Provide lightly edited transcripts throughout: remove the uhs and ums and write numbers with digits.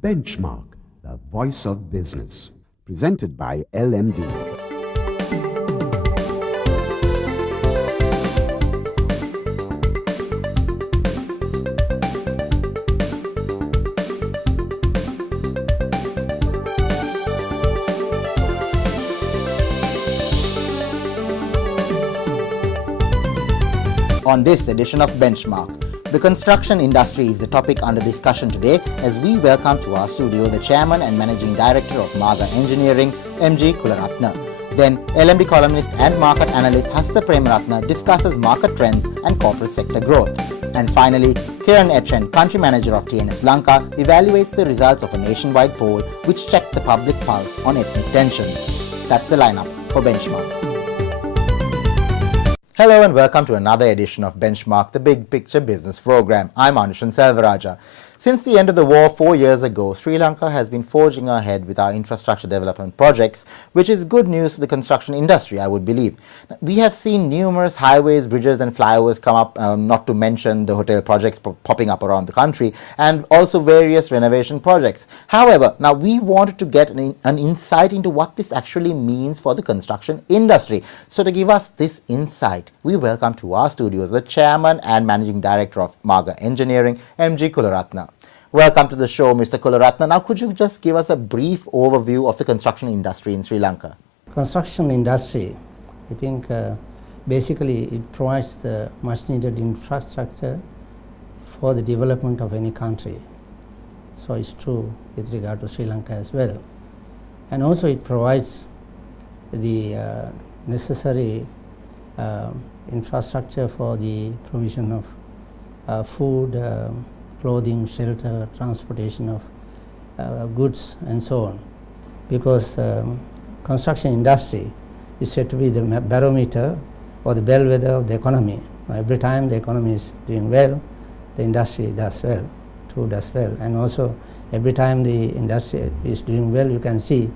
Benchmark, the voice of business. Presented by LMD. On this edition of Benchmark, the construction industry is the topic under discussion today as we welcome to our studio the Chairman and Managing Director of Maga Engineering, MG Kularatne. Then LMD columnist and market analyst Hasitha Premaratne discusses market trends and corporate sector growth. And finally, Kiran H and Country Manager of TNS Lanka evaluates the results of a nationwide poll which checked the public pulse on ethnic tensions. That's the lineup for Benchmark. Hello and welcome to another edition of Benchmark, the Big Picture Business Program. I'm Anushan Selvaraja. Since the end of the war 4 years ago, Sri Lanka has been forging ahead with our infrastructure development projects, which is good news to the construction industry, I would believe. We have seen numerous highways, bridges and flyovers come up, not to mention the hotel projects popping up around the country, and also various renovation projects. However, now we wanted to get an insight into what this actually means for the construction industry. So to give us this insight, we welcome to our studios the Chairman and Managing Director of Maga Engineering, MG Kularatne. Welcome to the show, Mr. Kularatne. Now, could you just give us a brief overview of the construction industry in Sri Lanka? Construction industry, I think basically it provides the much needed infrastructure for the development of any country. So it's true with regard to Sri Lanka as well. And also it provides the necessary infrastructure for the provision of food, clothing, shelter, transportation of goods and so on, because construction industry is said to be the barometer or the bellwether of the economy. Every time the economy is doing well, the industry does well, too does well, and also every time the industry is doing well, you can see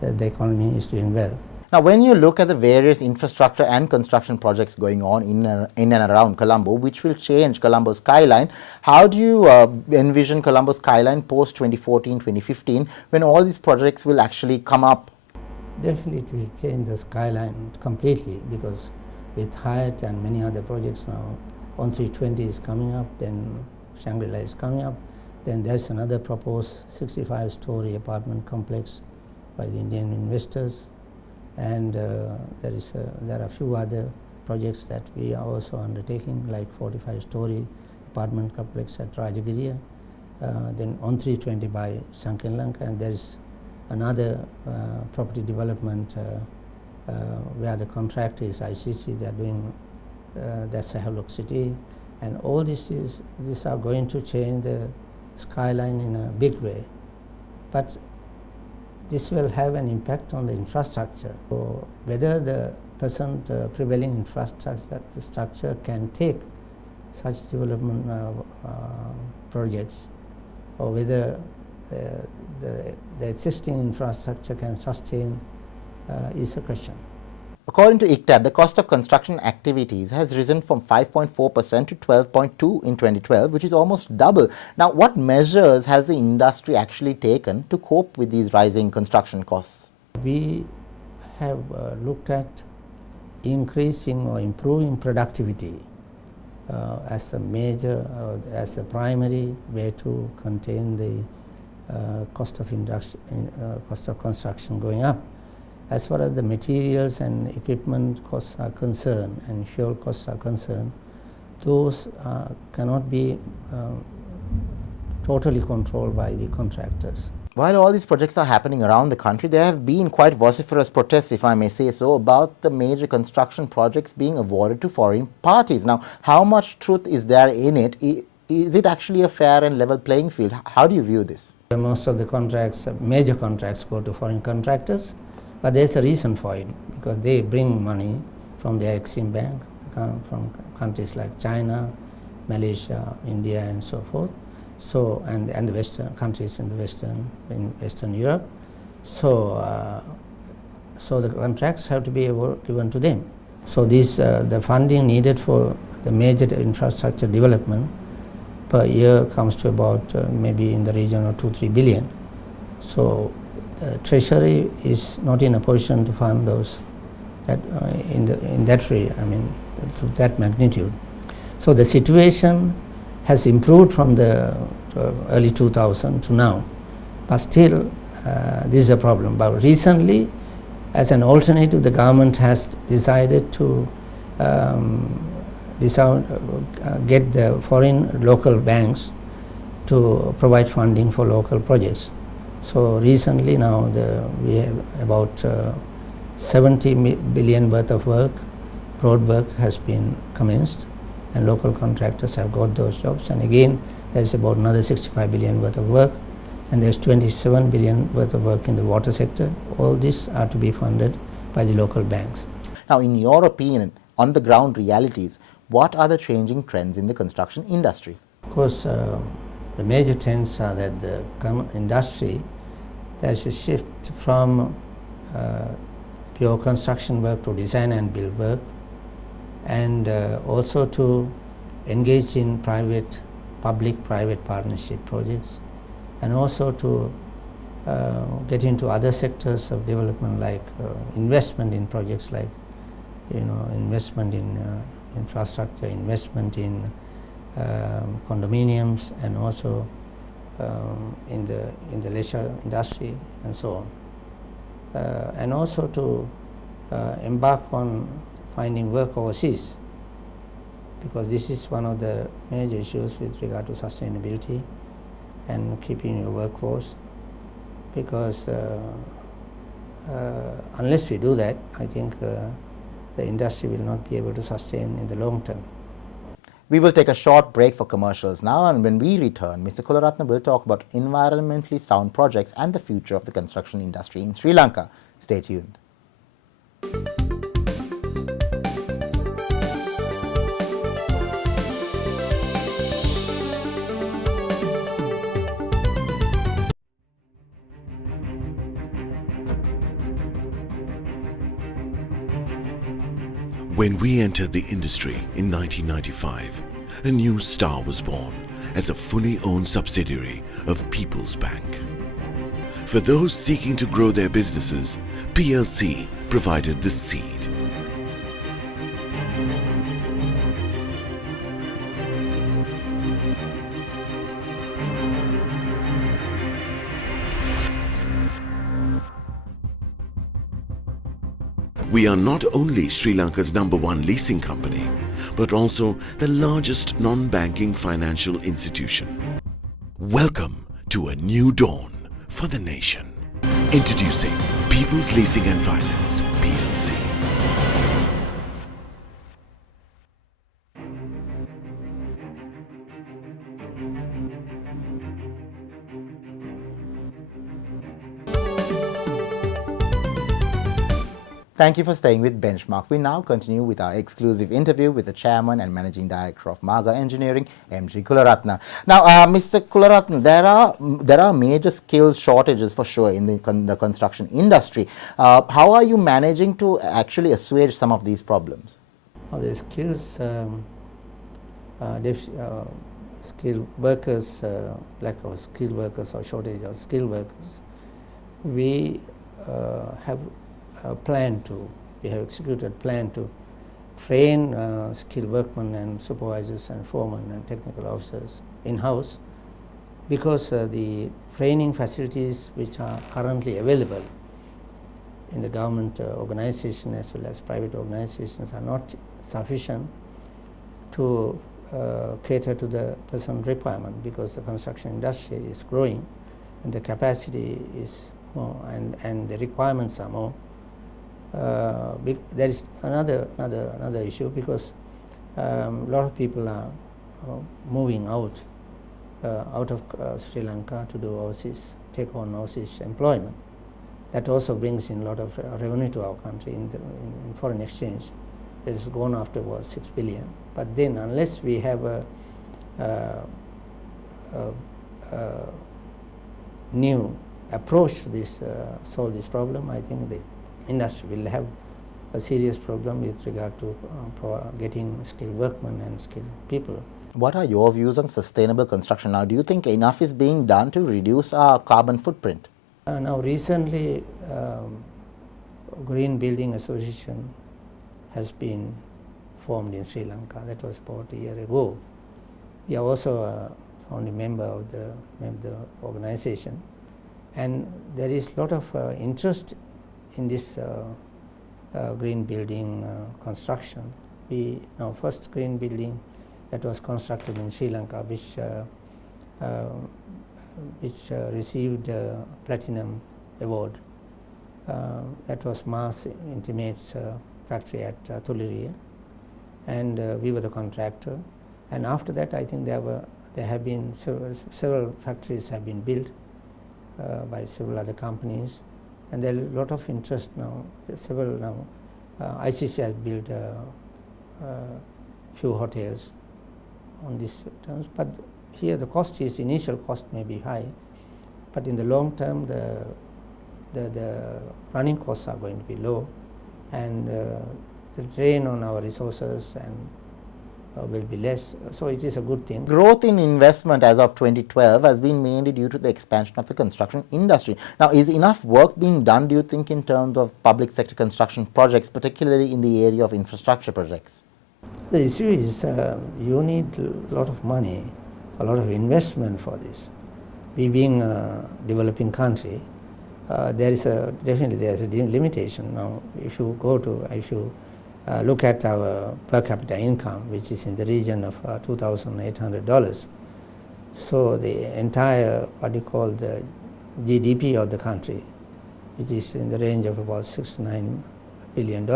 that the economy is doing well. Now, when you look at the various infrastructure and construction projects going on in and around Colombo, which will change Colombo's skyline, how do you envision Colombo's skyline post 2014-2015 when all these projects will actually come up? Definitely it will change the skyline completely, because with Hyatt and many other projects now, 1320 is coming up, then Shangri-La is coming up, then there's another proposed 65-story apartment complex by the Indian investors. And there are a few other projects that we are also undertaking, like 45-story apartment complex at Rajagiriya, then on 320 by Sri Lanka, and there is another property development where the contractor is ICC. They are doing that's Sahalok City, and all these are going to change the skyline in a big way. But this will have an impact on the infrastructure. So whether the present prevailing infrastructure can take such development projects, or whether the existing infrastructure can sustain is a question. According to ICTAD, the cost of construction activities has risen from 5.4% to 12.2% in 2012, which is almost double. Now, what measures has the industry actually taken to cope with these rising construction costs? We have looked at increasing or improving productivity as a major, as a primary way to contain the cost of construction going up. As far as the materials and equipment costs are concerned and fuel costs are concerned, those cannot be totally controlled by the contractors. While all these projects are happening around the country, there have been quite vociferous protests, if I may say so, about the major construction projects being awarded to foreign parties. Now, how much truth is there in it? Is it actually a fair and level playing field? How do you view this? Most of the contracts, major contracts, go to foreign contractors. But there's a reason for it, because they bring money from their Exim Bank, from countries like China, Malaysia, India, and so forth. So, and the Western countries in Western Europe. So, so the contracts have to be given to them. So, the funding needed for the major infrastructure development per year comes to about maybe in the region of 2-3 billion. So the Treasury is not in a position to fund those that in that rate, I mean, to that magnitude. So the situation has improved from the early 2000 to now, but still this is a problem. But recently, as an alternative, the government has decided to get the foreign local banks to provide funding for local projects. So recently now we have about 70 billion worth of work, road work has been commenced, and local contractors have got those jobs. And again, there is about another 65 billion worth of work, and there's 27 billion worth of work in the water sector. All these are to be funded by the local banks. Now, in your opinion, on the ground realities, what are the changing trends in the construction industry? Of course, the major trends are that the industry, there's a shift from pure construction work to design and build work, and also to engage in public-private partnership projects, and also to get into other sectors of development like investment in projects like, investment in infrastructure, investment in condominiums, and also in the leisure industry and so on. And also to embark on finding work overseas, because this is one of the major issues with regard to sustainability and keeping your workforce, because unless we do that, I think the industry will not be able to sustain in the long term. We will take a short break for commercials now, and when we return, Mr. Kularatne will talk about environmentally sound projects and the future of the construction industry in Sri Lanka. Stay tuned. When we entered the industry in 1995, a new star was born as a fully owned subsidiary of People's Bank. For those seeking to grow their businesses, PLC provided the seed. We are not only Sri Lanka's #1 leasing company, but also the largest non-banking financial institution. Welcome to a new dawn for the nation. Introducing People's Leasing and Finance, PLC. Thank you for staying with Benchmark. We now continue with our exclusive interview with the Chairman and Managing Director of Marga Engineering, M.G. Kularatne. Now, Mr. Kularatne, there are major skills shortages for sure in the construction industry. How are you managing to actually assuage some of these problems? The skills, skilled workers, lack of skilled workers or shortage of skilled workers, we have we have executed a plan to train skilled workmen and supervisors and foremen and technical officers in-house, because the training facilities which are currently available in the government organization as well as private organizations are not sufficient to cater to the present requirement, because the construction industry is growing and the capacity is more and the requirements are more. There is another issue, because a lot of people are moving out of Sri Lanka to do overseas, take on overseas employment. That also brings in a lot of revenue to our country in foreign exchange. It has gone up to about 6 billion. But then, unless we have a new approach to this, solve this problem, I think the industry will have a serious problem with regard to getting skilled workmen and skilled people. What are your views on sustainable construction now? Do you think enough is being done to reduce our carbon footprint? Now recently, Green Building Association has been formed in Sri Lanka. That was about a year ago. We are also a founding member of the organization, and there is a lot of interest in this green building construction. Our first green building that was constructed in Sri Lanka, which received a platinum award. That was Mars Intimates factory at Tuliriya, and we were the contractor. And after that, I think there have been several factories have been built by several other companies, and there is a lot of interest now. ICC has built few hotels on these terms, but here the initial cost may be high, but in the long term the running costs are going to be low, and the drain on our resources and will be less, so it is a good thing. Growth in investment as of 2012 has been mainly due to the expansion of the construction industry. Now, is enough work being done, do you think, in terms of public sector construction projects, particularly in the area of infrastructure projects? The issue is you need a lot of money, a lot of investment for this. We being a developing country, there is definitely a limitation. Now, if you look at our per capita income, which is in the region of $2,800, so the entire what you call the GDP of the country, which is in the range of about $6 to $9 billion.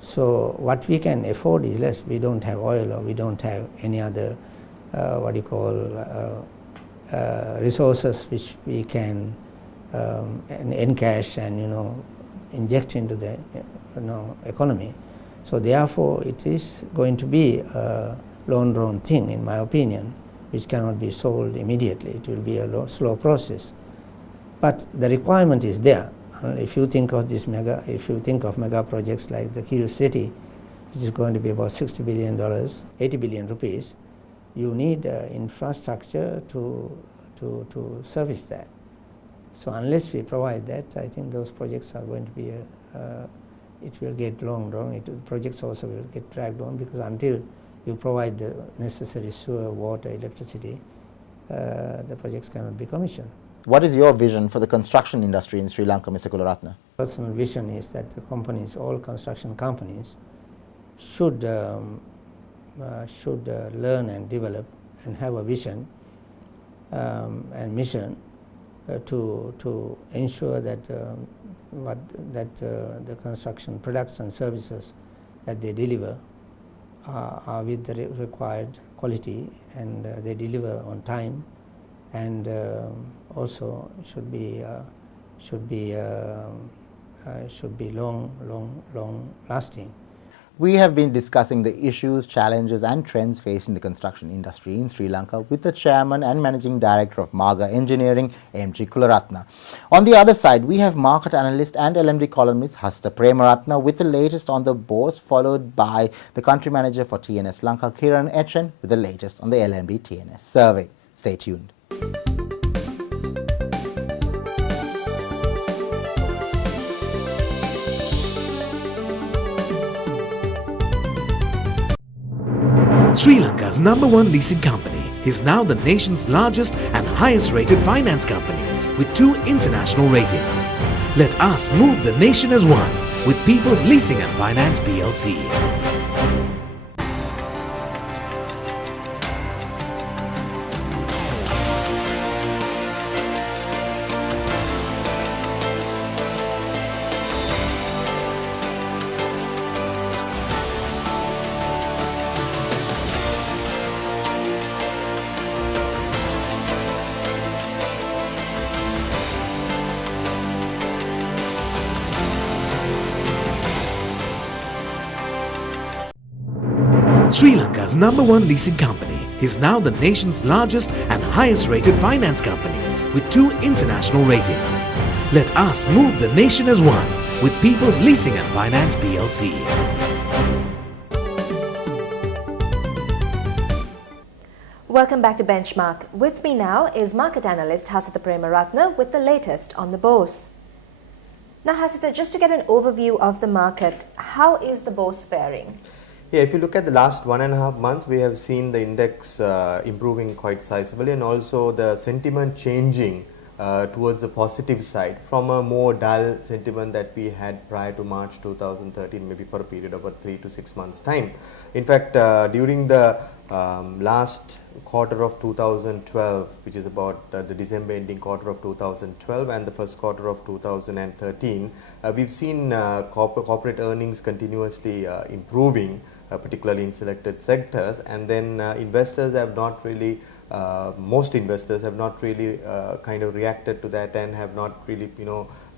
So what we can afford is less. We don't have oil, or we don't have any other resources which we can encash and inject into the economy. So therefore, it is going to be a long-run thing, in my opinion, which cannot be solved immediately. It will be a slow process, but the requirement is there. If you think of mega projects like the Kiel city, which is going to be about $60 billion, 80 billion rupees, you need infrastructure to service that. So unless we provide that, I think those projects are going to be it will get long drawn. Projects also will get dragged on, because until you provide the necessary sewer, water, electricity, the projects cannot be commissioned. What is your vision for the construction industry in Sri Lanka, Mr. Kularatne? Personal vision is that the companies, all construction companies, should learn and develop and have a vision and mission to ensure that the construction products and services that they deliver are with the required quality, and they deliver on time, and also should be long lasting. We have been discussing the issues, challenges and trends facing the construction industry in Sri Lanka with the Chairman and Managing Director of Marga Engineering, M.G. Kularatne. On the other side, we have market analyst and LMD columnist Hasitha Premaratne with the latest on the BOURSE, followed by the country manager for TNS Lanka, Kiran H, with the latest on the LMD TNS survey. Stay tuned. Sri Lanka's #1 leasing company is now the nation's largest and highest rated finance company with 2 international ratings. Let us move the nation as one with People's Leasing and Finance PLC. Sri Lanka's #1 leasing company is now the nation's largest and highest rated finance company with 2 international ratings. Let us move the nation as one with People's Leasing and Finance PLC. Welcome back to Benchmark. With me now is market analyst Hasitha Premaratne with the latest on the BOURSE. Now Hasitha, just to get an overview of the market, how is the BOURSE faring? Yeah, if you look at the last 1.5 months, we have seen the index improving quite sizably, and also the sentiment changing towards the positive side from a more dull sentiment that we had prior to March 2013, maybe for a period of 3 to 6 months time. In fact, during the last quarter of 2012, which is about the December ending quarter of 2012 and the first quarter of 2013, we've seen corporate earnings continuously improving, particularly in selected sectors, and then investors have not really most investors have not really kind of reacted to that and have not really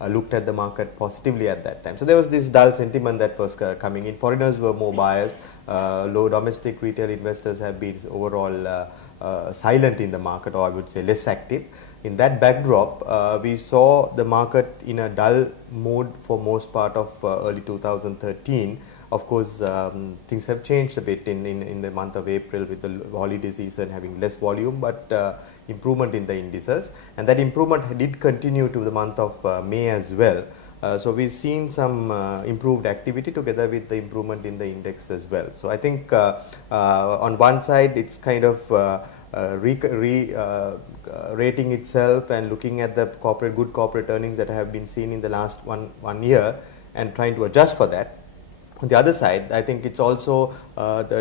looked at the market positively at that time. So there was this dull sentiment that was coming in. Foreigners were more buyers. Low domestic retail investors have been overall silent in the market, or I would say less active. In that backdrop, we saw the market in a dull mood for most part of early 2013. Of course, things have changed a bit in the month of April with the holiday season having less volume, but improvement in the indices, and that improvement did continue to the month of May as well. So we've seen some improved activity together with the improvement in the index as well. So I think on one side it's kind of rating itself and looking at the good corporate earnings that have been seen in the last one year and trying to adjust for that. On the other side, I think it's also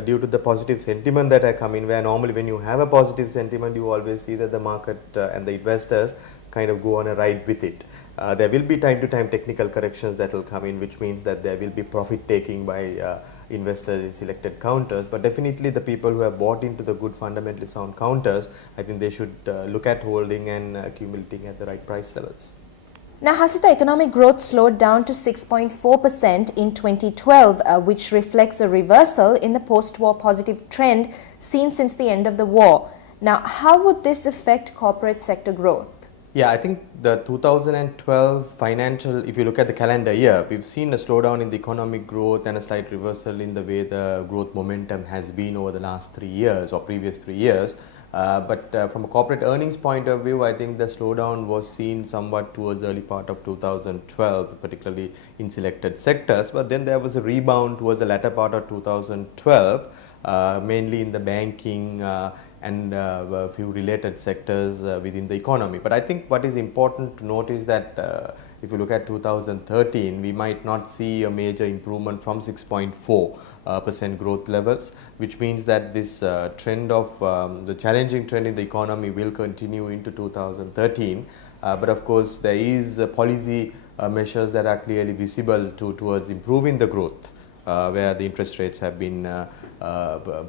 due to the positive sentiment that have come in, where normally when you have a positive sentiment, you always see that the market and the investors kind of go on a ride with it. There will be time to time technical corrections that will come in, which means that there will be profit taking by investors in selected counters, but definitely the people who have bought into the good fundamentally sound counters, I think they should look at holding and accumulating at the right price levels. Now, Hasitha, economic growth slowed down to 6.4% in 2012, which reflects a reversal in the post-war positive trend seen since the end of the war. Now, how would this affect corporate sector growth? Yeah, I think the 2012 financial, if you look at the calendar year, we've seen a slowdown in the economic growth and a slight reversal in the way the growth momentum has been over the last 3 years or previous 3 years. But from a corporate earnings point of view, I think the slowdown was seen somewhat towards the early part of 2012, particularly in selected sectors. But then there was a rebound towards the latter part of 2012, mainly in the banking and a few related sectors within the economy. But I think what is important to note is that if you look at 2013, we might not see a major improvement from 6.4% growth levels, which means that this trend of the challenging trend in the economy will continue into 2013. But of course, there is policy measures that are clearly visible towards improving the growth, where the interest rates have been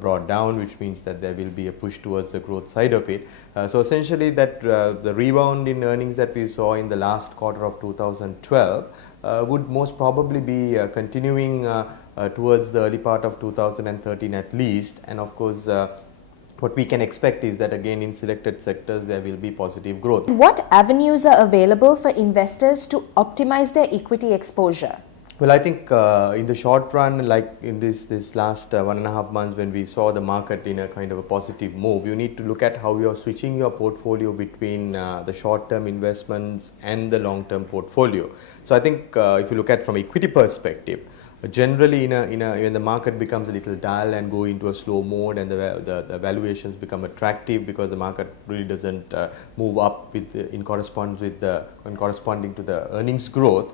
brought down, which means that there will be a push towards the growth side of it. So essentially that the rebound in earnings that we saw in the last quarter of 2012 would most probably be continuing towards the early part of 2013 at least, and of course what we can expect is that again in selected sectors there will be positive growth. What avenues are available for investors to optimize their equity exposure? Well, I think in the short run, like in this last 1.5 months when we saw the market in a kind of a positive move, you need to look at how you are switching your portfolio between the short-term investments and the long-term portfolio. So I think if you look at from equity perspective, generally when the market becomes a little dull and go into a slow mode and the valuations become attractive because the market really doesn't move up in corresponding to the earnings growth,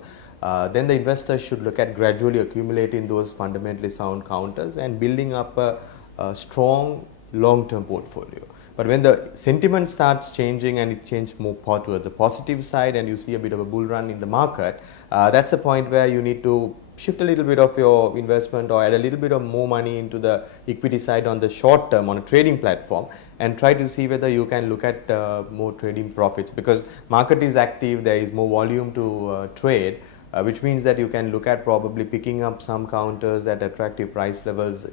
then the investors should look at gradually accumulating those fundamentally sound counters and building up a strong long-term portfolio. But when the sentiment starts changing and it changes more towards the positive side and you see a bit of a bull run in the market, that's a point where you need to shift a little bit of your investment or add a little bit of more money into the equity side on the short term on a trading platform and try to see whether you can look at more trading profits, because market is active, there is more volume to trade. Which means that you can look at probably picking up some counters at attractive price levels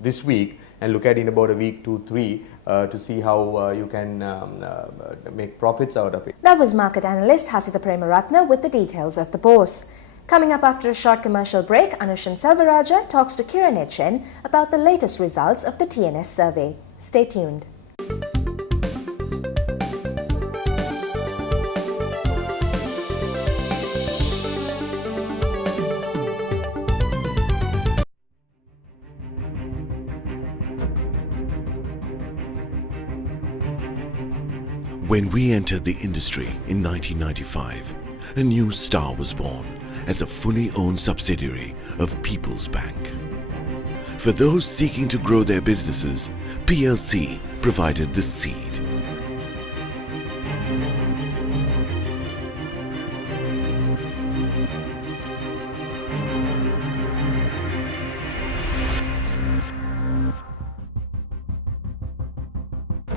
this week and look at in about a week, 2-3 to see how you can make profits out of it. That was market analyst Hasitha Premaratne with the details of the BOURSE. Coming up after a short commercial break, Anushan Selvaraja talks to Kiran H about the latest results of the TNS survey. Stay tuned. When we entered the industry in 1995, a new star was born as a fully owned subsidiary of People's Bank. For those seeking to grow their businesses, PLC provided the seed.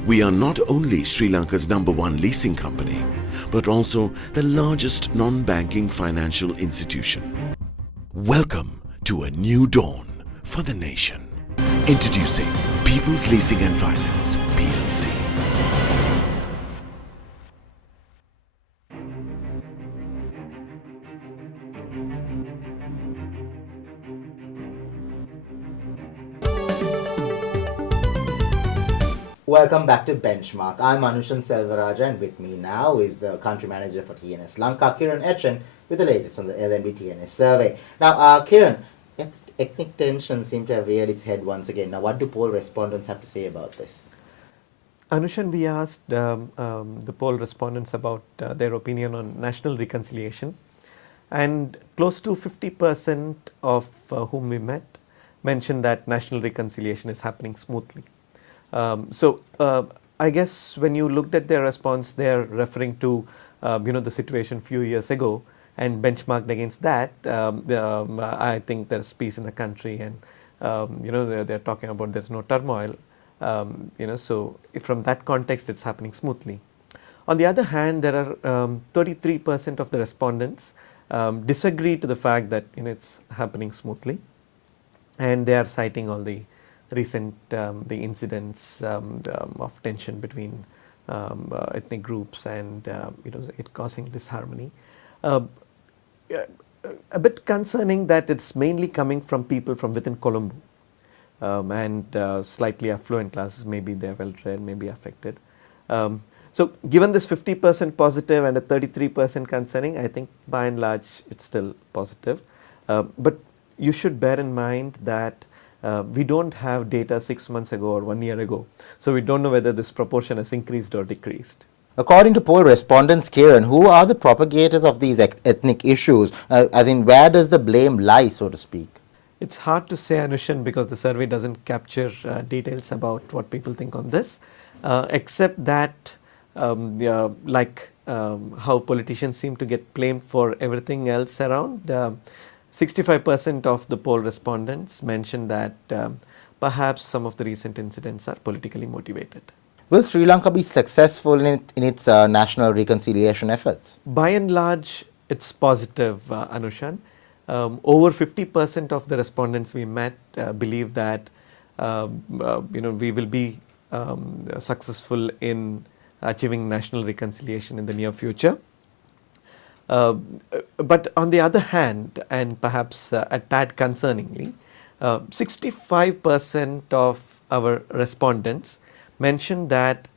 We are not only Sri Lanka's #1 leasing company, but also the largest non-banking financial institution. Welcome to a new dawn for the nation. Introducing People's Leasing and Finance, PLC. Welcome back to Benchmark. I'm Anushan Selvaraja, and with me now is the country manager for TNS Lanka, Kiran H, with the latest on the LMB TNS survey. Now, Kiran, ethnic tensions seem to have reared its head once again. Now, what do poll respondents have to say about this? Anushan, we asked the poll respondents about their opinion on national reconciliation, and close to 50% of whom we met mentioned that national reconciliation is happening smoothly. I guess when you looked at their response, they are referring to the situation few years ago, and benchmarked against that, I think there's peace in the country, and they're talking about there's no turmoil. So from that context, it's happening smoothly. On the other hand, there are 33% of the respondents disagree to the fact that it's happening smoothly, and they are citing all the recent the incidents of tension between ethnic groups and it causing disharmony. A bit concerning that it's mainly coming from people from within Colombo, and slightly affluent classes, maybe they're well read, maybe affected. So given this 50% positive and a 33% concerning, I think by and large it's still positive. But you should bear in mind that we don't have data 6 months ago or 1 year ago, so we don't know whether this proportion has increased or decreased. According to poll respondents, Kiran, who are the propagators of these ethnic issues? As in, where does the blame lie, so to speak? It's hard to say, Anushan, because the survey doesn't capture details about what people think on this, except that like how politicians seem to get blamed for everything else around. 65% of the poll respondents mentioned that perhaps some of the recent incidents are politically motivated. Will Sri Lanka be successful in its national reconciliation efforts? By and large, it's positive, Anushan. Over 50% of the respondents we met believe that we will be successful in achieving national reconciliation in the near future. But on the other hand, and perhaps a tad concerningly, 65% of our respondents mentioned that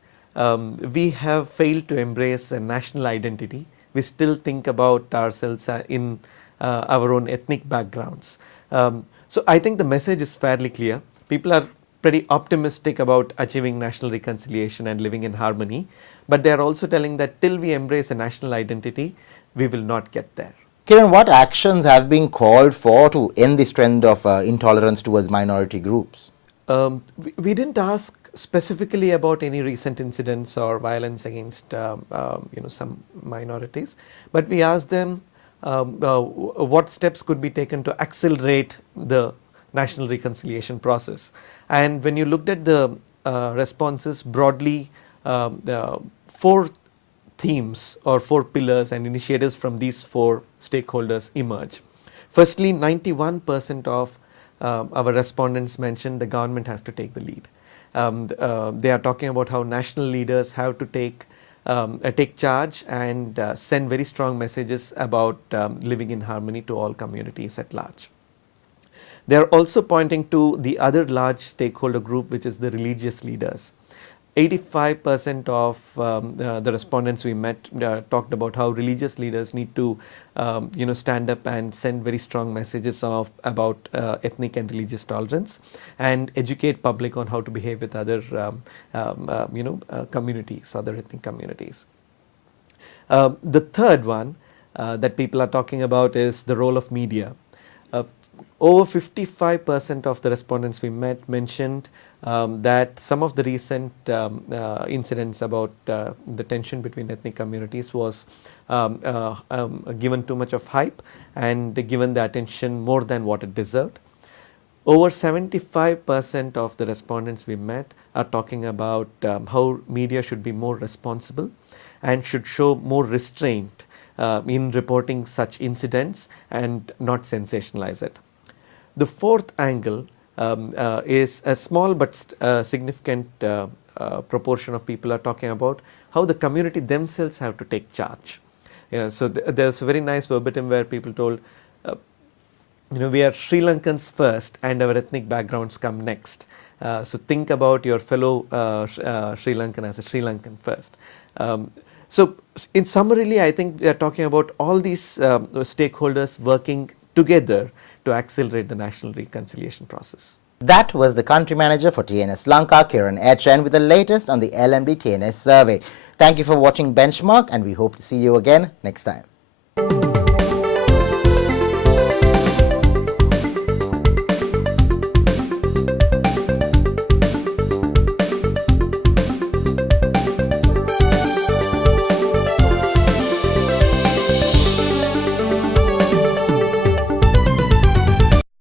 we have failed to embrace a national identity. We still think about ourselves in our own ethnic backgrounds. So I think the message is fairly clear. People are pretty optimistic about achieving national reconciliation and living in harmony, but they are also telling that till we embrace a national identity, we will not get there. Kiran, what actions have been called for to end this trend of intolerance towards minority groups? We didn't ask specifically about any recent incidents or violence against some minorities, but we asked them what steps could be taken to accelerate the national reconciliation process. And when you looked at the responses broadly, the 4 themes or 4 pillars and initiatives from these 4 stakeholders emerge. Firstly, 91% of our respondents mentioned the government has to take the lead. They are talking about how national leaders have to take charge and send very strong messages about living in harmony to all communities at large. They are also pointing to the other large stakeholder group, which is the religious leaders. 85% of the respondents we met talked about how religious leaders need to stand up and send very strong messages about ethnic and religious tolerance, and educate public on how to behave with other communities, other ethnic communities. The third one that people are talking about is the role of media. Over 55% of the respondents we met mentioned that some of the recent incidents about the tension between ethnic communities was given too much of hype and given the attention more than what it deserved. Over 75% of the respondents we met are talking about how media should be more responsible and should show more restraint in reporting such incidents and not sensationalize it. The fourth angle is a small but significant proportion of people are talking about how the community themselves have to take charge. So there's a very nice verbatim where people told, we are Sri Lankans first and our ethnic backgrounds come next. So think about your fellow Sri Lankan as a Sri Lankan first. So in summarily, I think we are talking about all these stakeholders working together to accelerate the national reconciliation process. That was the country manager for TNS Lanka, Kiran H, with the latest on the LMD TNS survey. Thank you for watching Benchmark, and we hope to see you again next time.